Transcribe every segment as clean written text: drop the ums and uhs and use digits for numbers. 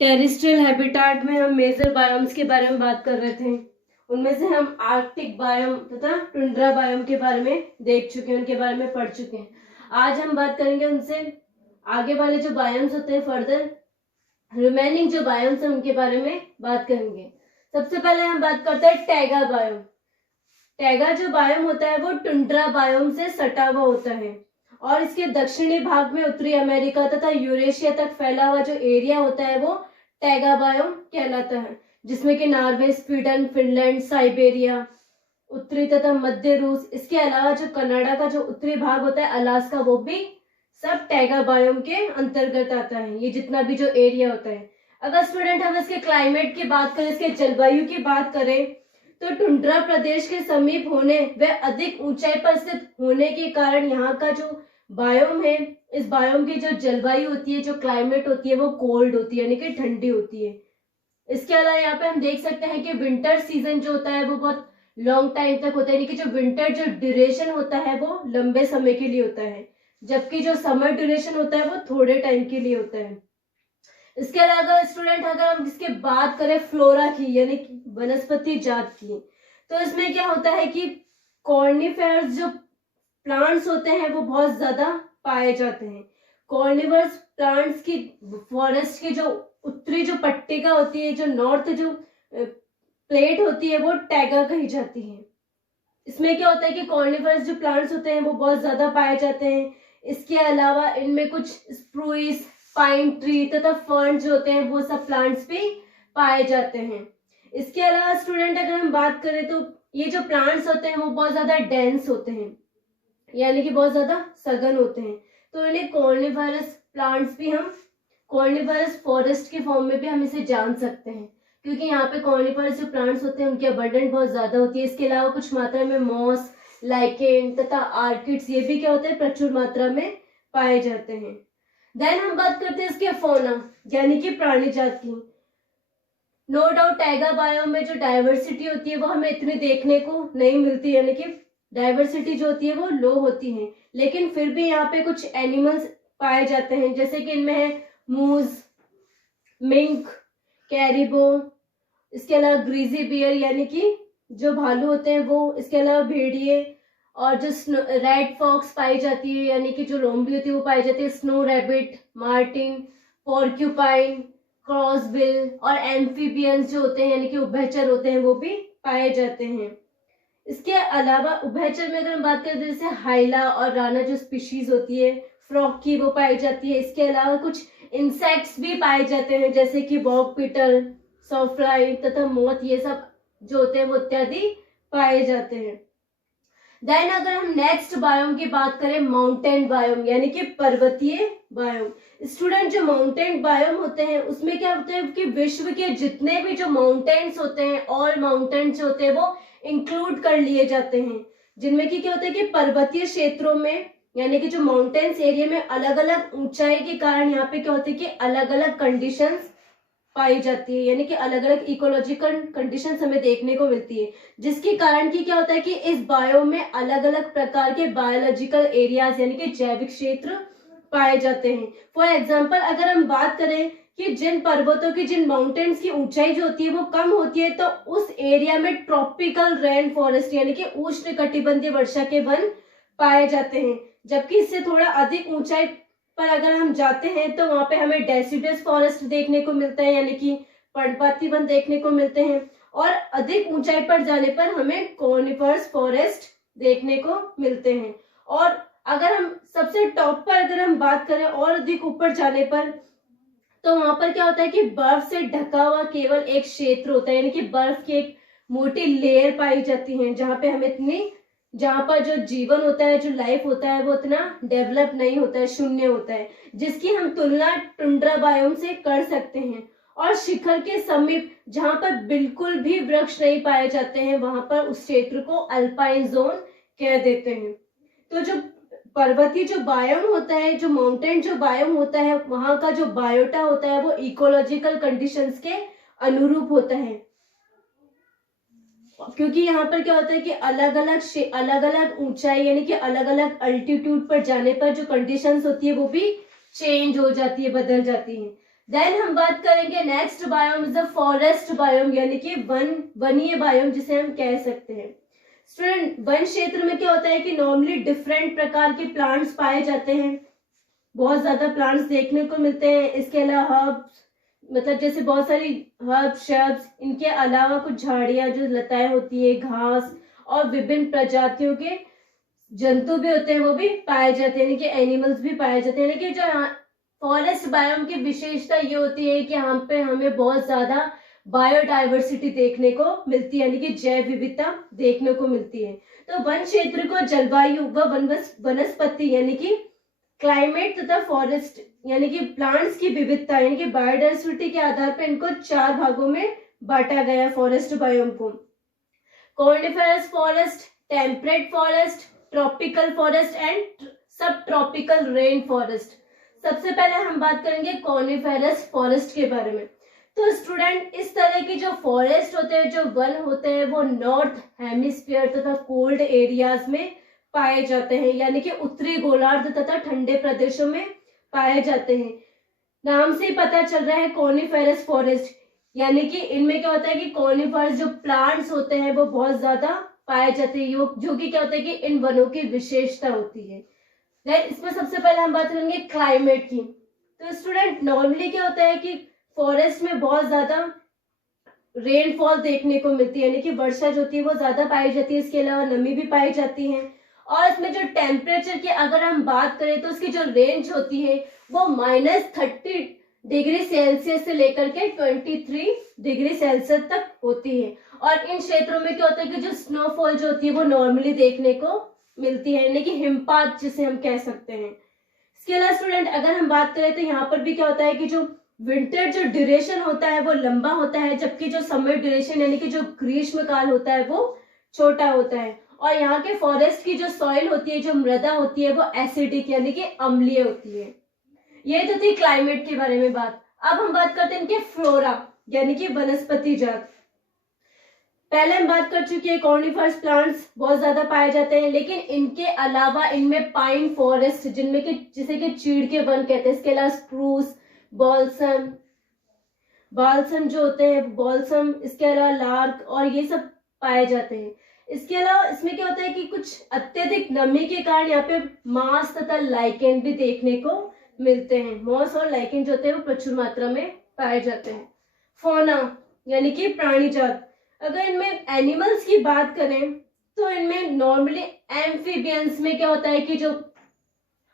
Terrestrial habitat में हम major biomes के बारे में बात कर रहे थे। उनमें से हम आर्कटिक बायोम तथा टुंड्रा बायोम के बारे में देख चुके हैं, उनके बारे में पढ़ चुके हैं। आज हम बात करेंगे उनसे आगे वाले जो बायोम्स होते हैं, फर्दर रिमेनिंग जो बायोम्स हैं उनके बारे में बात करेंगे। सबसे पहले हम बात करते हैं टैगा बायोम। टैगा जो बायोम होता है वो टुंड्रा बायोम से सटा हुआ होता है और इसके दक्षिणी भाग में उत्तरी अमेरिका तथा यूरेशिया तक फैला हुआ जो एरिया होता है वो टैगा बायोम कहलाता है, जिसमें कि नॉर्वे, स्वीडन, फिनलैंड, साइबेरिया, उत्तरी तथा मध्य रूस, इसके अलावा जो कनाडा का जो उत्तरी भाग होता है, अलास्का, वो भी सब टैगा बायोम के अंतर्गत आता है। ये जितना भी जो एरिया होता है। अगर स्टूडेंट हम इसके क्लाइमेट की बात करें, इसके जलवायु की बात करें, तो टुंड्रा प्रदेश के समीप होने व अधिक ऊंचाई पर स्थित होने के कारण यहाँ का जो बायोम है, इस बायोम की जो जलवायु होती है, जो क्लाइमेट होती है, वो कोल्ड होती है, यानी कि ठंडी होती है। इसके अलावा यहाँ पे हम देख सकते हैं कि विंटर सीजन जो होता है वो बहुत लॉन्ग टाइम तक होता है, यानी कि जो विंटर जो ड्यूरेशन होता है वो लंबे समय के लिए होता है, जबकि जो समर ड्यूरेशन होता है वो थोड़े टाइम के लिए होता है। इसके अलावा स्टूडेंट अगर हम इसके बात करें फ्लोरा की, यानी कि वनस्पति जात की, तो इसमें क्या होता है कि कॉर्निफेरस जो प्लांट्स होते हैं वो बहुत ज्यादा पाए जाते हैं। कॉर्निवर्स प्लांट्स की फॉरेस्ट की जो उत्तरी जो पट्टिका होती है, जो नॉर्थ जो प्लेट होती है, वो टैगा कही जाती है। इसमें क्या होता है कि कॉर्निफरस जो प्लांट्स होते हैं वो बहुत ज्यादा पाए जाते हैं। इसके अलावा इनमें कुछ स्प्रूस, पाइन ट्री तथा फर्न जो होते हैं वो सब प्लांट्स भी पाए जाते हैं। इसके अलावा स्टूडेंट अगर हम बात करें तो ये जो प्लांट्स होते हैं वो बहुत ज्यादा डेंस होते हैं, यानी कि बहुत ज्यादा सघन होते हैं, तो इन्हें कॉर्निफरस प्लांट्स भी हम कॉर्निफरस फॉरेस्ट के फॉर्म में भी हम इसे जान सकते हैं, क्योंकि यहाँ पे कॉर्निफरस जो प्लांट्स होते हैं उनकी अबंडेंट बहुत ज्यादा होती है। इसके अलावा कुछ मात्रा में मॉस, लाइकेन तथा आर्किड्स ये भी क्या होते हैं, प्रचुर मात्रा में पाए जाते हैं। देन हम बात करते हैं इसके फौना, यानी कि प्राणी जात की। नो डाउट टैगा बायोम में जो डाइवर्सिटी होती है वो हमें इतनी देखने को नहीं मिलती, यानी कि डाइवर्सिटी जो होती है वो लो होती है, लेकिन फिर भी यहाँ पे कुछ एनिमल्स पाए जाते हैं, जैसे कि इनमें है मूज, मिंक, कैरिबो, इसके अलावा ग्रीजी बियर यानी कि जो भालू होते हैं वो, इसके अलावा भेड़िए, और जो रेड फॉक्स पाई जाती है, यानी कि जो लोमड़ी होती है वो पाई जाती है, snow rabbit, Martin, porcupine, crossbill, और एम्फीबियंस जो होते हैं यानी कि उभयचर होते हैं वो भी पाए जाते हैं। इसके अलावा उभयचर में अगर हम बात करें तो जैसे हाइला और राना जो स्पीशीज होती है फ्रॉग की, वो पाई जाती है। इसके अलावा कुछ इंसेक्ट्स भी पाए जाते हैं, जैसे कि बॉग पीटल, सॉफ्लाई तथा मोथ, ये सब जो होते हैं वो इत्यादि पाए जाते हैं। देन अगर हम नेक्स्ट बायोम की बात करें, माउंटेन बायोम यानी कि पर्वतीय बायोम। स्टूडेंट जो माउंटेन बायोम होते हैं उसमें क्या होता है कि विश्व के जितने भी जो माउंटेन्स होते हैं, ऑल माउंटेन्स होते हैं वो इंक्लूड कर लिए जाते हैं, जिनमें कि क्या होता है कि पर्वतीय क्षेत्रों में यानी कि जो माउंटेन्स एरिया में अलग अलग ऊंचाई के कारण यहाँ पे क्या होता है कि अलग अलग कंडीशंस पाई जाती है, यानी कि अलग अलग इकोलॉजिकल कंडीशंस हमें देखने को मिलती है, जिसके कारण की क्या होता है कि इस बायोम में अलग अलग प्रकार के बायोलॉजिकल एरियाज यानी कि जैविक क्षेत्र पाए जाते हैं। फॉर एग्जाम्पल अगर हम बात करें कि जिन पर्वतों की, जिन माउंटेन्स की ऊंचाई जो होती है वो कम होती है, तो उस एरिया में ट्रॉपिकल रेन फॉरेस्ट यानी कि उष्ण कटिबंधीय वर्षा के वन पाए जाते हैं, जबकि इससे थोड़ा अधिक ऊंचाई पर अगर हम जाते हैं तो वहां पे हमें डेसिडस फॉरेस्ट देखने को मिलता है, यानी कि पर्णपाती वन देखने को मिलते हैं, और अधिक ऊंचाई पर जाने पर हमें कॉनिफरस फॉरेस्ट देखने को मिलते हैं। और अगर हम सबसे टॉप पर अगर हम बात करें और अधिक ऊपर जाने पर, तो वहां पर क्या होता है कि बर्फ से ढका हुआ केवल एक क्षेत्र होता है, यानी कि बर्फ की एक मोटी लेयर पाई जाती है, जहां पर जो जीवन होता है, जो लाइफ होता है वो इतना डेवलप नहीं होता है, शून्य होता है, जिसकी हम तुलना टुंड्रा बायोम से कर सकते हैं। और शिखर के समीप जहां पर बिल्कुल भी वृक्ष नहीं पाए जाते हैं, वहां पर उस क्षेत्र को अल्पाइन जोन कह देते हैं। तो जो पर्वतीय जो बायोम होता है, जो माउंटेन जो बायोम होता है, वहां का जो बायोटा होता है वो इकोलॉजिकल कंडीशंस के अनुरूप होता है, क्योंकि यहाँ पर क्या होता है कि अलग अलग ऊंचाई यानी कि अलग अलग अल्टीट्यूड पर जाने पर जो कंडीशंस होती है वो भी चेंज हो जाती है, बदल जाती है। देन हम बात करेंगे next biome is the forest biome, यानी कि वनीय बायोम जिसे हम कह सकते हैं। स्टूडेंट, वन क्षेत्र में क्या होता है कि नॉर्मली डिफरेंट प्रकार के प्लांट्स पाए जाते हैं, बहुत ज्यादा प्लांट्स देखने को मिलते हैं। इसके अलावा हर्ब्स, मतलब जैसे बहुत सारी हर्ब्स, शर्ब्स, इनके अलावा कुछ झाड़ियां जो लताएं होती है, घास और विभिन्न प्रजातियों के जंतु भी होते हैं, वो भी पाए जाते हैं, यानी कि एनिमल्स भी पाए जाते हैं। यानी कि जो फॉरेस्ट बायोम की विशेषता ये होती है कि यहाँ पे हमें बहुत ज्यादा बायोडाइवर्सिटी देखने को मिलती है, यानी कि जैव विविधता देखने को मिलती है। तो वन क्षेत्र को जलवायु व वनस्पति यानी कि क्लाइमेट तथा फॉरेस्ट यानी कि प्लांट्स की विविधता यानी कि बायोडाइवर्सिटी के आधार पर इनको 4 भागों में बांटा गया है फॉरेस्ट बायोम को। Coniferous forest, temperate forest, tropical forest and subtropical rain forest. सबसे पहले हम बात करेंगे कॉर्निफेरस फॉरेस्ट के बारे में। तो स्टूडेंट, इस तरह के जो फॉरेस्ट होते हैं, जो वन होते हैं, वो नॉर्थ हेमिस्फीयर तथा कोल्ड एरियाज में पाए जाते हैं, यानी कि उत्तरी गोलार्ध तथा ठंडे प्रदेशों में पाए जाते हैं। नाम से ही पता चल रहा है कॉर्निफेरस फॉरेस्ट, यानी कि इनमें क्या होता है कि कॉर्निफेरस जो प्लांट्स होते हैं वो बहुत ज्यादा पाए जाते हैं, जो कि क्या होता है कि इन वनों की विशेषता होती है। इसमें सबसे पहले हम बात करेंगे क्लाइमेट की। तो स्टूडेंट, नॉर्मली क्या होता है कि फॉरेस्ट में बहुत ज्यादा रेनफॉल देखने को मिलती है, यानी कि वर्षा जो होती है वो ज्यादा पाई जाती है। इसके अलावा नमी भी पाई जाती है। और इसमें जो टेम्परेचर की अगर हम बात करें तो उसकी जो रेंज होती है वो -30 डिग्री सेल्सियस से लेकर के 23 डिग्री सेल्सियस तक होती है। और इन क्षेत्रों में क्या होता है कि जो स्नोफॉल जो होती है वो नॉर्मली देखने को मिलती है, यानी कि हिमपात जिसे हम कह सकते हैं। इसके अलावा स्टूडेंट, अगर हम बात करें तो यहाँ पर भी क्या होता है कि जो विंटर जो ड्यूरेशन होता है वो लंबा होता है, जबकि जो समर ड्यूरेशन यानी कि जो ग्रीष्म काल होता है वो छोटा होता है। और यहाँ के फॉरेस्ट की जो सॉइल होती है, जो मृदा होती है, वो एसिडिक यानी कि अम्लीय होती है। ये तो थी क्लाइमेट के बारे में बात। अब हम बात करते हैं इनके फ्लोरा यानी कि वनस्पति जात। पहले हम बात कर चुके हैं कॉर्निफरस प्लांट्स बहुत ज्यादा पाए जाते हैं, लेकिन इनके अलावा इनमें पाइन फॉरेस्ट जिनमें कि जिसे कि चीड़ के वन कहते हैं, इसके अलावा स्प्रूस, बाल्सम जो होते हैं बॉल्सम, इसके अलावा लार्क और ये सब पाए जाते हैं। इसके अलावा इसमें क्या होता है कि कुछ अत्यधिक नमी के कारण यहाँ पे मांस तथा लाइकेन भी देखने को मिलते हैं। मॉस और लाइकेन जो होते हैं वो प्रचुर मात्रा में पाए जाते हैं। फौना यानी कि प्राणी जात, अगर इनमें एनिमल्स की बात करें तो इनमें नॉर्मली एम्फीबियंस में क्या होता है कि जो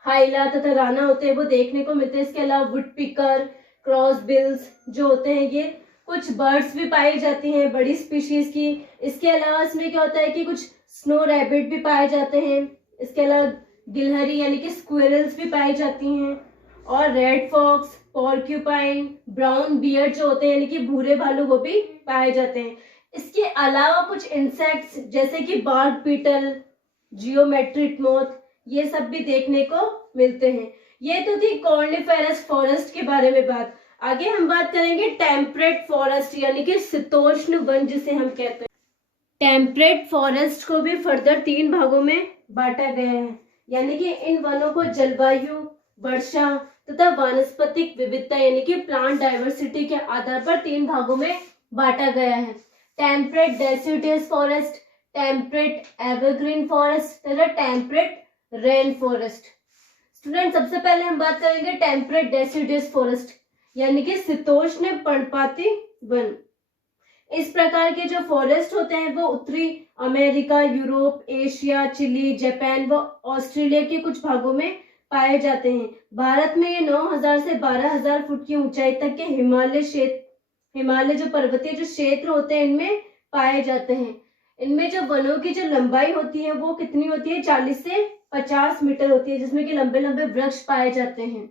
हाइला तथा राना होते हैं वो देखने को मिलते हैं। इसके अलावा वुडपिकर, क्रॉस बिल्स जो होते हैं, ये कुछ बर्ड्स भी पाई जाती हैं बड़ी स्पीशीज की। इसके अलावा इसमें क्या होता है कि कुछ स्नो रैबिट भी पाए जाते हैं। इसके अलावा गिलहरी यानी कि स्क्विरल्स भी पाई जाती हैं। और red fox, porcupine, brown bear जो होते हैं यानी कि भूरे भालू, वो भी पाए जाते हैं। इसके अलावा कुछ इंसेक्ट्स जैसे कि बार्क बीटल, जियोमेट्रिक मोथ, ये सब भी देखने को मिलते हैं। ये तो थी कॉर्निफेरस फॉरेस्ट के बारे में बात। आगे हम बात करेंगे टेम्परेट फॉरेस्ट यानी कि शीतोष्ण वन जिसे हम कहते हैं। टेम्परेट फॉरेस्ट को भी फर्दर 3 भागों में बांटा गया है, यानी कि इन वनों को जलवायु, वर्षा तथा वानस्पतिक विविधता यानी कि प्लांट डाइवर्सिटी के आधार पर 3 भागों में बांटा गया है। Temperate deciduous forest, temperate evergreen forest तथा टेम्परेट रेन फॉरेस्ट। स्टूडेंट, सबसे पहले हम बात करेंगे टेम्परेट डेसिडियस फॉरेस्ट यानी कि शीतोष्ण पर्णपाती वन। इस प्रकार के जो फॉरेस्ट होते हैं वो उत्तरी America, Europe, Asia, Chile, Japan व ऑस्ट्रेलिया के कुछ भागों में पाए जाते हैं। भारत में ये 9000 से 12000 फुट की ऊंचाई तक के हिमालय जो पर्वतीय जो क्षेत्र होते हैं इनमें पाए जाते हैं। इनमें जो वनों की जो लंबाई होती है वो कितनी होती है, 40 से 50 मीटर होती है, जिसमें कि लंबे लंबे वृक्ष पाए जाते हैं।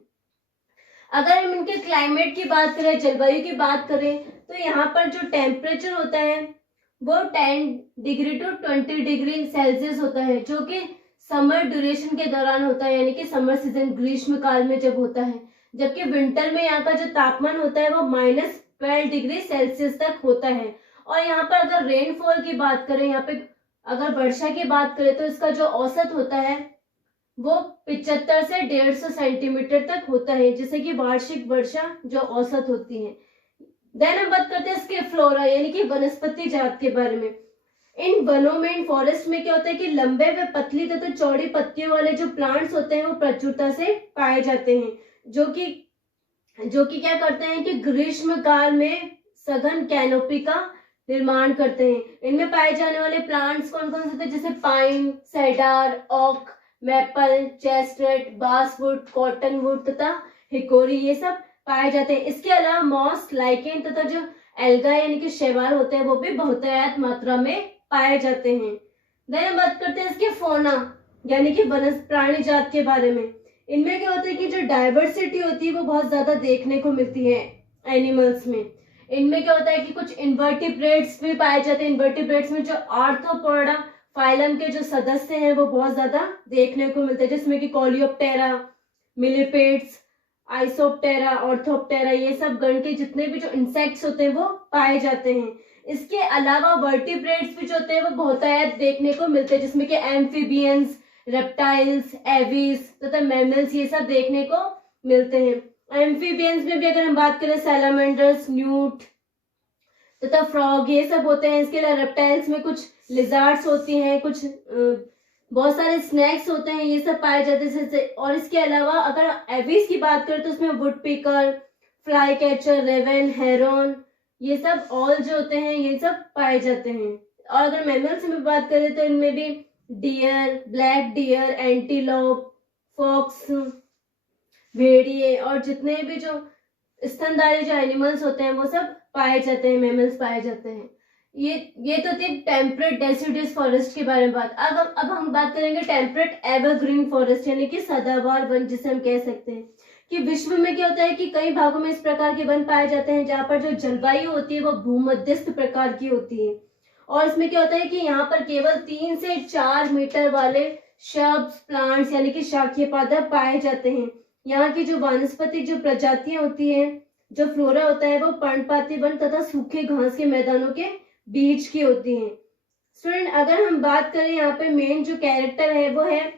अगर हम इनके क्लाइमेट की बात करें, जलवायु की बात करें, तो यहाँ पर जो टेम्परेचर होता है वो 10 डिग्री टू 20 डिग्री सेल्सियस होता है, जो कि समर ड्यूरेशन के दौरान होता है, यानी कि समर सीजन ग्रीष्म काल में जब होता है। जबकि विंटर में यहाँ का जो तापमान होता है वो -12 डिग्री सेल्सियस तक होता है। और यहाँ पर अगर रेनफॉल की बात करें, यहाँ पे अगर वर्षा की बात करें तो इसका जो औसत होता है वो 75 से 150 सेंटीमीटर तक होता है, जैसे कि वार्षिक वर्षा जो औसत होती है। देन हम बात करते हैं इसके फ्लोरा यानी कि वनस्पति जात के बारे में। इन वनों में, इन फॉरेस्ट में क्या होता है कि लंबे व पतली तथा चौड़ी पत्तियों वाले जो प्लांट्स होते हैं वो प्रचुरता से पाए जाते हैं, जो कि क्या करते हैं कि ग्रीष्म काल में सघन कैनोपी का निर्माण करते हैं। इनमें पाए जाने वाले प्लांट्स कौन कौन से होते हैं, जैसे pine, cedar, oak, maple, chestnut, basswood, cottonwood तथा हिकोरी, ये सब पाए जाते हैं। इसके अलावा मॉस, लाइकेन तथा जो एल्गा यानी कि शैवाल होते हैं वो भी बहुतायत मात्रा में पाए जाते हैं। देन हम बात करते हैं इसके फौना यानी कि वनस्पति प्राणी जात के बारे में। इनमें क्या होता है कि जो डाइवर्सिटी होती है वो बहुत ज्यादा देखने को मिलती है एनिमल्स में। इनमें क्या होता है कि कुछ इन्वर्टिब्रेट्स भी पाए जाते हैं। इन्वर्टिब्रेट्स में जो आर्थ्रोपोडा फाइलम के जो सदस्य हैं वो बहुत ज्यादा देखने को मिलते हैं, जिसमें कि कोलियोप्टेरा, मिलिपेड्स, आइसोप्टेरा, ऑर्थोप्टेरा, ये सब गण के जितने भी जो इंसेक्ट्स होते हैं वो पाए जाते हैं। इसके अलावा वर्टिब्रेट्स भी जो होते हैं वो बहुतायत देखने को मिलते हैं, जिसमें कि एम्फीबियंस, रेप्टाइल्स, एविस तथा मैमल्स, ये सब देखने को मिलते हैं। एम्फीबियंस में भी अगर हम बात करें सैलामेंडर्स, न्यूट तथा फ्रॉग, ये सब होते हैं। इसके अलावा रेप्टाइल्स में कुछ लिजार्ड्स होती हैं, कुछ बहुत सारे स्नैक्स होते हैं, ये सब पाए जाते हैं। और इसके अलावा अगर एविस की बात करें तो उसमें woodpecker, flycatcher, raven, heron, ये सब ऑल जो होते हैं ये सब पाए जाते हैं। और अगर मैमल्स में बात करें तो इनमें भी deer, black deer, antelope, fox, भेड़िए और जितने भी जो स्तनधारी जो एनिमल्स होते हैं वो सब पाए जाते हैं, मैमल्स पाए जाते हैं। ये तो थी टेम्परेट डेसिडुअस फॉरेस्ट के बारे में बात। अब हम बात करेंगे टेम्परेट एवरग्रीन फॉरेस्ट यानी कि सदाबहार वन, जिसे हम कह सकते हैं कि विश्व में क्या होता है कि कई भागों में इस प्रकार के वन पाए जाते हैं जहाँ पर जो जलवायु होती है वो भूमध्यस्थ प्रकार की होती है। और इसमें क्या होता है कि यहाँ पर केवल 3 से 4 मीटर वाले श्रब्स, प्लांट्स यानी कि शाखीय पादप पाए जाते हैं। यहाँ की जो वानस्पतिक जो प्रजातियां होती हैं, जो फ्लोरा होता है वो पर्णपाती वन तथा सूखे घास के मैदानों के बीच की होती हैं। स्टूडेंट, अगर हम बात करें यहाँ पे मेन जो कैरेक्टर है वो है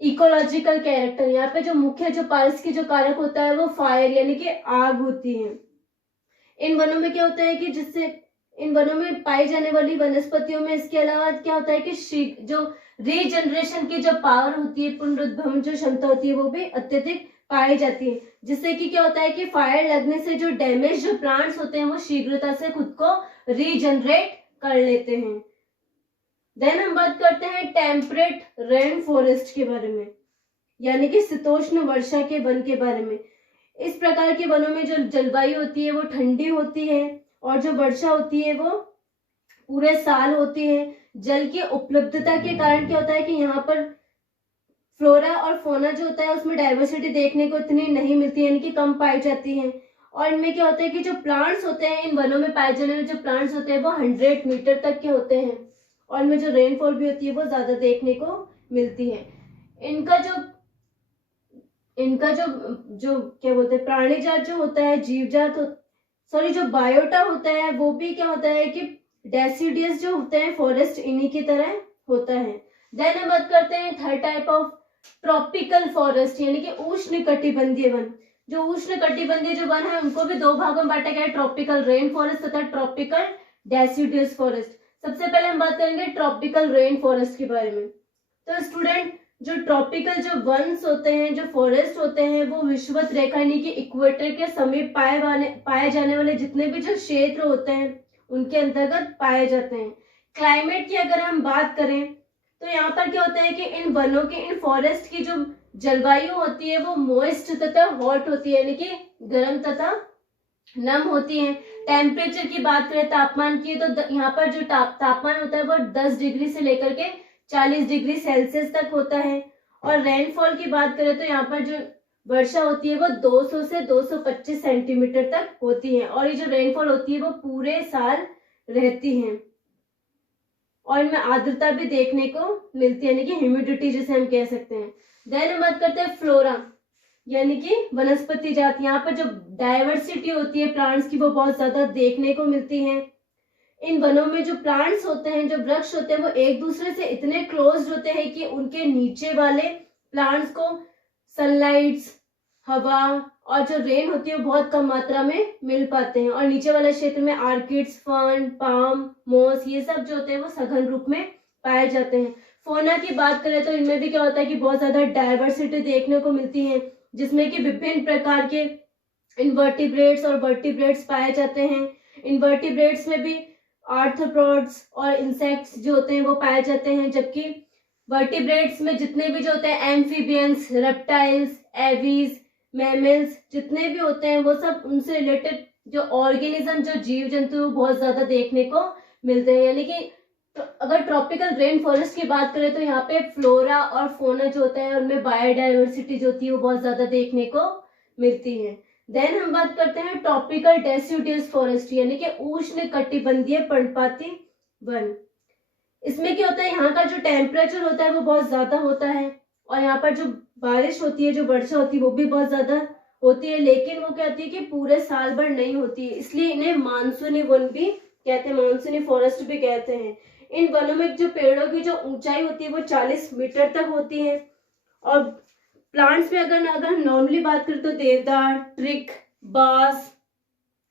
इकोलॉजिकल कैरेक्टर। यहाँ पे जो मुख्य जो पारिस्थितिक जो कारक होता है वो फायर यानी कि आग होती है। इन वनों में क्या होता है कि जिससे इन वनों में पाई जाने वाली वनस्पतियों में इसके अलावा क्या होता है कि जो रीजनरेशन की जो पावर होती है, पुनरुद्भव जो क्षमता होती है वो भी अत्यधिक पाई जाती है, जिससे कि क्या होता है कि फायर लगने से जो डैमेज जो प्लांट्स होते हैं वो शीघ्रता से खुद को रीजनरेट कर लेते हैं। देन हम बात करते हैं टेम्परेट रेन फॉरेस्ट के बारे में यानी कि शीतोष्ण वर्षा के वन के बारे में। इस प्रकार के वनों में जो जलवायु होती है वो ठंडी होती है और जो वर्षा होती है वो पूरे साल होती है। जल की उपलब्धता के कारण क्या होता है कि यहाँ पर फ्लोरा और फोना जो होता है उसमें डाइवर्सिटी देखने को इतनी नहीं मिलती है, यानी कि कम पाई जाती है। और इनमें क्या होता है कि जो प्लांट्स होते हैं, इन वनों में पाए जाने वाले जो प्लांट्स होते हैं वो 100 मीटर तक के होते हैं और इनमें जो रेनफॉल भी होती है वो ज्यादा देखने को मिलती है। इनका जो क्या बोलते हैं प्राणी जात जो होता है, जीव जात जो बायोटा होता है वो भी क्या होता है कि डेसिडियस जो होते हैं फॉरेस्ट इन्हीं की तरह होता है। देन हम बात करते हैं third type of tropical forest यानी कि उष्ण कटिबंधीय वन। जो उष्ण कटिबंधीय जो वन है उनको भी 2 भागों में बांटा गया है, ट्रॉपिकल रेन फॉरेस्ट तथा ट्रॉपिकल डेसिडियस फॉरेस्ट। सबसे पहले हम बात करेंगे ट्रॉपिकल रेन फॉरेस्ट के बारे में। तो स्टूडेंट, जो ट्रॉपिकल जो वन्स होते हैं, जो फॉरेस्ट होते हैं वो विषुवत रेखा यानी कि इक्वेटर के समीप पाए जाने वाले जितने भी जो क्षेत्र होते हैं उनके अंतर्गत पाए जाते हैं। क्लाइमेट की अगर हम बात करें तो यहाँ पर क्या होता है कि इन वनों की, इन फॉरेस्ट की जो जलवायु होती है वो मॉइस्ट तथा हॉट होती है यानी कि गर्म तथा नम होती है। टेम्परेचर की बात करें, तापमान की, तो यहाँ पर जो तापमान होता है वो 10 डिग्री से लेकर के 40 डिग्री सेल्सियस तक होता है। और रेनफॉल की बात करें तो यहाँ पर जो वर्षा होती है वो 200 से 225 सेंटीमीटर तक होती है और ये जो रेनफॉल होती है वो पूरे साल रहती है। और इनमें आर्द्रता भी देखने को मिलती है यानी कि ह्यूमिडिटी जिसे हम कह सकते हैं। देन हम बात करते हैं फ्लोरा यानी कि वनस्पति जात। यहाँ पर जो डाइवर्सिटी होती है प्लांट्स की वो बहुत ज्यादा देखने को मिलती है। इन वनों में जो प्लांट्स होते हैं, जो वृक्ष होते हैं वो एक दूसरे से इतने क्लोज होते हैं कि उनके नीचे वाले प्लांट्स को सनलाइट्स, हवा और जो रेन होती है वो बहुत कम मात्रा में मिल पाते हैं। और नीचे वाले क्षेत्र में आर्किड्स, फर्न, पाम, मोस, ये सब जो होते हैं वो सघन रूप में पाए जाते हैं। फोना की बात करें तो इनमें भी क्या होता है कि बहुत ज्यादा डाइवर्सिटी देखने को मिलती है, जिसमें कि विभिन्न प्रकार के इनवर्टिब्रेट्स और वर्टिब्रेट्स पाए जाते हैं। इनवर्टिब्रेट्स में भी आर्थ्रोपोड्स और इंसेक्ट्स जो होते हैं वो पाए जाते हैं, जबकि वर्टिब्रेट्स में जितने भी जो होते हैं एम्फीबियंस, रेप्टाइल्स, एवीज, मैमल्स जितने भी होते हैं वो सब उनसे रिलेटेड जो ऑर्गेनिज्म, जो जीव जंतु बहुत ज्यादा देखने को मिलते हैं। यानी कि तो अगर ट्रॉपिकल रेन फॉरेस्ट की बात करें तो यहाँ पे फ्लोरा और फोना जो होता है उनमें बायोडाइवर्सिटी जो होती है वो बहुत ज्यादा देखने को मिलती है। देन हम बात करते हैं ट्रॉपिकल डेसिडुअस फॉरेस्ट, यानी कि उष्ण कटिबंधीय पर्णपाती वन। इसमें क्या होता है, यहाँ का जो टेम्परेचर होता है वो बहुत ज्यादा होता है और यहाँ पर जो बारिश होती है, जो वर्षा होती है वो भी बहुत ज्यादा होती है, लेकिन वो क्या होती है कि पूरे साल भर नहीं होती है, इसलिए इन्हें मानसूनी वन भी कहते हैं, मानसूनी फॉरेस्ट भी कहते हैं। इन वनों में जो पेड़ों की जो ऊंचाई होती है वो 40 मीटर तक होती है। और प्लांट्स में अगर हम नॉर्मली बात करें तो देवदार, ट्रिक, बांस,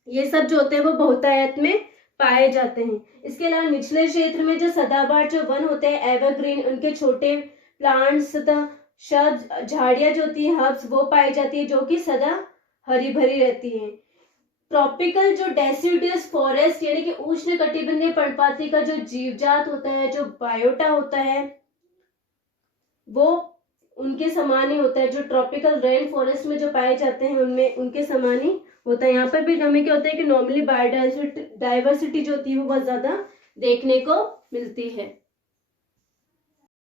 ये सब जो होते हैं वो बहुतायत में पाए जाते हैं। इसके अलावा निचले क्षेत्र में जो सदाबहार जो वन होते हैं एवरग्रीन, उनके छोटे प्लांट्स तथा झाड़ियां जो होती है हर्ब्स वो पाई जाती है, जो कि सदा हरी भरी रहती है। ट्रॉपिकल जो डेसिडुअस फॉरेस्ट यानी कि उष्ण कटिबंधीय पर्णपाती का जो जीवजात होता है, जो बायोटा होता है, वो उनके समान ही होता है। जो ट्रॉपिकल रेन फॉरेस्ट में जो पाए जाते हैं उनमें उनके समान ही होता है। यहाँ पर भी हमें क्या होता है कि नॉर्मली बायोडाइवर्सिटी जो होती है वो बहुत ज्यादा देखने को मिलती है।